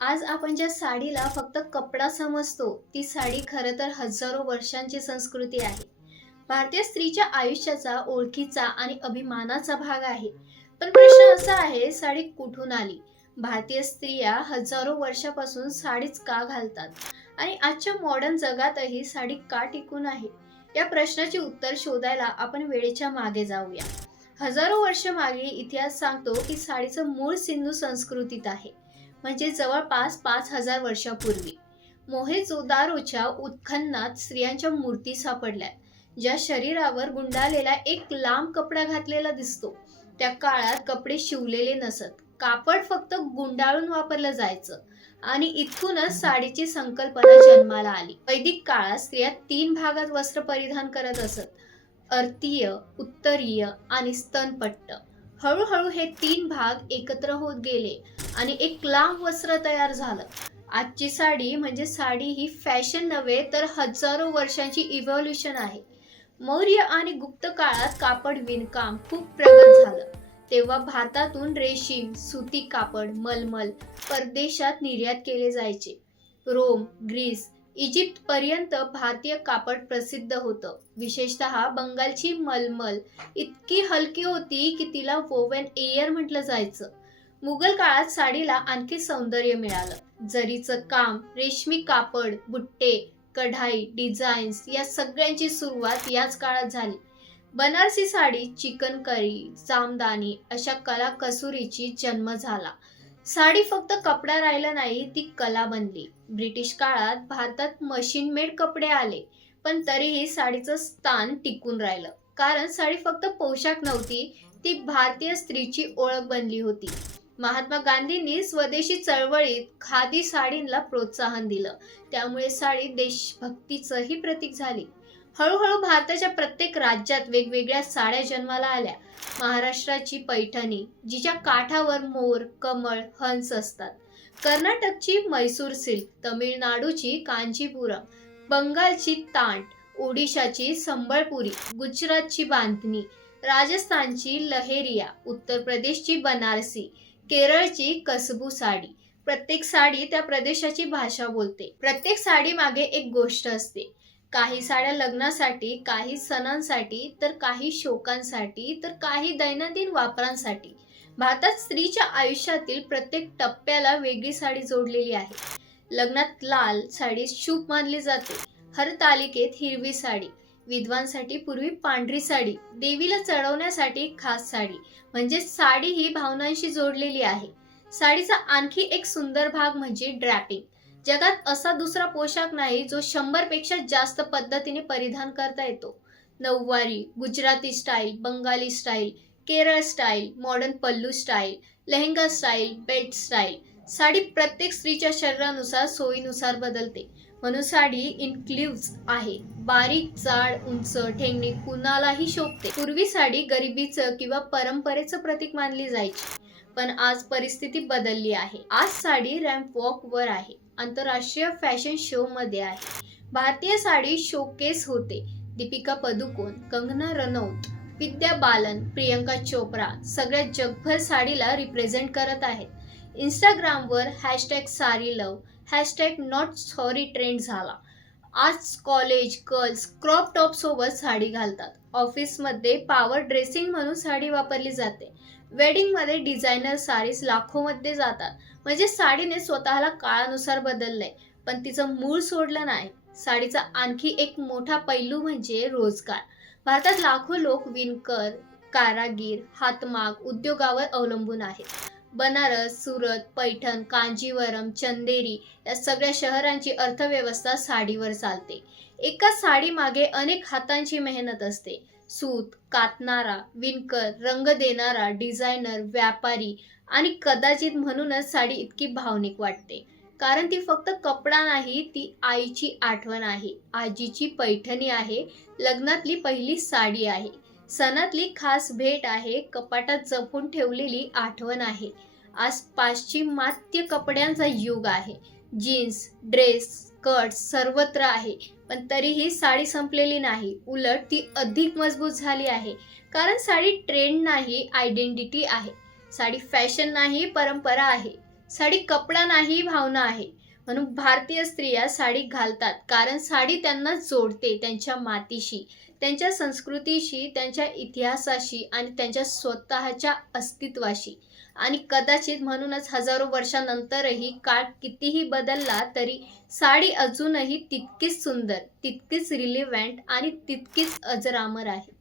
आज आपण ज्या साडीला फक्त कपडा समजतो ती साडी खरं तर हजारो वर्षांची संस्कृती आहे. भारतीय स्त्रीच्या आयुष्याचा ओळखीचा आणि अभिमानाचा भाग आहे. पण प्रश्न असा आहे साडी कुठून आली? भारतीय स्त्रिया हजारो वर्षापासून साडीच का घालतात? आणि आजच्या मॉडर्न जगातही साडी का टिकून आहे? या प्रश्नाचे उत्तर शोधायला आपण वेळेच्या मागे जाऊया. हजारो वर्ष मागे इतिहास सांगतो की साडीचं मूळ सिंधू संस्कृतीत आहे. म्हणजे जवळपास पाच हजार वर्षापूर्वी. मोहेजोदारोच्या उत्खननात स्त्रियांच्या मूर्ती सापडल्या ज्या शरीरावर गुंडाळलेला एक लांब कपडा घातलेला दिसतो. त्या काळात कपडे शिवलेले नसत कापड फक्त गुंडाळून वापरलं जायचं आणि इथूनच साडीची संकल्पना जन्माला आली. वैदिक काळात स्त्रिया तीन भागात वस्त्र परिधान करत असत अर्तीय उत्तरीय आणि स्तनपट्ट. हळूहळू हे तीन भाग एकत्र होत गेले आणि एक लांब वस्त्र तयार झालं. आजची साडी म्हणजे साडी ही फॅशन नव्हे तर हजारो वर्षांची इव्हॉल्युशन आहे. मौर्य आणि गुप्त काळात कापड विणकाम खूप प्रगत झालं. तेव्हा भारतातून रेशीम सुती कापड मलमल परदेशात निर्यात केले जायचे. रोम ग्रीस इजिप्त पर्यंत भारतीय कापड प्रसिद्ध होतं. विशेषतः बंगालची मलमल. इतकी हलकी होती की तिला वोवेन एअर म्हटलं जायचं. मुघल काळात साडीला आणखी सौंदर्य मिळालं. जरीचं काम रेशमी कापड बुट्टे कढाई डिझाईन्स या सगळ्यांची सुरुवात याच काळात झाली. बनारसी साडी चिकन करी जामदानी अशा कला कसुरीची जन्म झाला. साडी फक्त कपडा राहिला नाही ती कला बनली. ब्रिटिश काळात भारतात मशीन मेड कपडे आले पण तरीही साडीचं स्थान टिकून राहिलं. कारण साडी फक्त पोशाख नव्हती ती भारतीय स्त्रीची ओळख बनली होती. महात्मा गांधींनी स्वदेशी चळवळीत खादी साडींना प्रोत्साहन दिलं. त्यामुळे साडी देशभक्तीचंही प्रतीक झाली. हळूहळू भारताच्या प्रत्येक राज्यात वेगवेगळ्या साड्या जन्माला आल्या. महाराष्ट्राची पैठणी जिच्या काठावर मोर कमळ हंस असतात. कर्नाटकची मैसूर सिल्क तमिळनाडूची कांचीपुरम बंगालची तांट ओडिशाची संबळपुरी गुजरातची बांधणी राजस्थानची लहेरिया उत्तर प्रदेशची बनारसी केरळची कसबू साडी. प्रत्येक साडी त्या प्रदेशाची भाषा बोलते. प्रत्येक साडी मागे एक गोष्ट असते. काही साड्या लग्नासाठी काही सणांसाठी तर काही शोकांसाठी तर काही दैनंदिन वापरांसाठी. भारतात स्त्रीच्या आयुष्यातील प्रत्येक टप्प्याला वेगळी साडी जोडलेली आहे. लग्नात लाल साडी शुभ मानली जाते. हरतालिकेत हिरवी साडी. विधवांसाठी पूर्वी पांढरी साडी. देवीला चढवण्यासाठी खास साडी. म्हणजे साडी ही भावनांशी जोडलेली आहे. साडीचा आणखी एक सुंदर भाग म्हणजे ड्रॅपिंग जगात असा दुसरा पोशाख नाही जो शंभरपेक्षा जास्त पद्धतीने परिधान करता येतो. Nauvari Gujarati style Bengali style Kerala style modern pallu style lehenga style belt style sari प्रत्येक स्त्रीच्या शरीरानुसार सोयीनुसार बदलते. म्हणून साडी इन्क्ल्युज आहे. बारीक जाड उंच ठेंगणी कुणालाही शोभते. पूर्वी साडी गरिबीचं किंवा परंपरेचं प्रतीक मानली जायची. पण आज परिस्थिती बदलली आहे. आज साडी रॅम्प वॉक वर आहे. आंतरराष्ट्रीय फॅशन शो मध्ये आहे. भारतीय साडी शोकेस होते. दीपिका पदुकोण कंगना रनौत विद्या बालन प्रियंका चोप्रा सगळ्या जगभर साडीला रिप्रेझेंट करत आहेत. इंस्टाग्रामवर hashtag sari love hashtag not sorry trend झाला. आज कॉलेज गर्ल्स क्रॉप टॉप सोबत साडी घालतात. ऑफिसमध्ये पॉवर ड्रेसिंग म्हणून साडी वापरली जाते. वेडिंगमध्ये डिझायनर साडीज लाखोमध्ये जातात. म्हणजे साडीने स्वतःला काळानुसार बदललंय. पण तिचं मूळ सोडलं नाही. साडीचा आणखी एक मोठा पैलू म्हणजे रोजगार. भारतात लाखो लोक विणकर कारागीर हातमाग उद्योगावर अवलंबून आहेत. बनारस सुरत पैठण कांजीवरम चंदेरी या सगळ्या शहरांची अर्थव्यवस्था साडीवर चालते. एका साडीमागे अनेक हातांची मेहनत असते. सूत कातणारा विणकर रंग देणारा डिझायनर व्यापारी आणि कदाचित म्हणूनच साडी इतकी भावनिक वाटते. कारण ती फक्त कपडा नाही ती आईची आठवण आहे. आजीची पैठणी आहे. लग्नातली पहिली साडी आहे. सणातली खास भेट आहे कपाटात जपून ठेवलेली आठवण आहे. आज पाश्चिमात्य कपड्यांचा युग आहे. जीन्स ड्रेस स्कर्ट सर्वत्र आहे पण तरीही साडी संपलेली नाही. उलट ती अधिक मजबूत झाली आहे कारण साडी ट्रेंड नाही आयडेंटिटी आहे. साडी फॅशन नाही परंपरा आहे. साडी कपडा नाही भावना आहे. म्हणून भारतीय स्त्रिया साडी घालतात. कारण साडी त्यांना जोडते त्यांच्या मातीशी त्यांच्या संस्कृतीशी त्यांच्या इतिहासाशी आणि त्यांच्या स्वतःच्या अस्तित्वाशी. आणि कदाचित म्हणूनच हजारो वर्षानंतरही काळ कितीही बदलला तरी साडी अजूनही तितकीच सुंदर तितकीच रिलिव्हंट आणि तितकीच अजरामर आहे.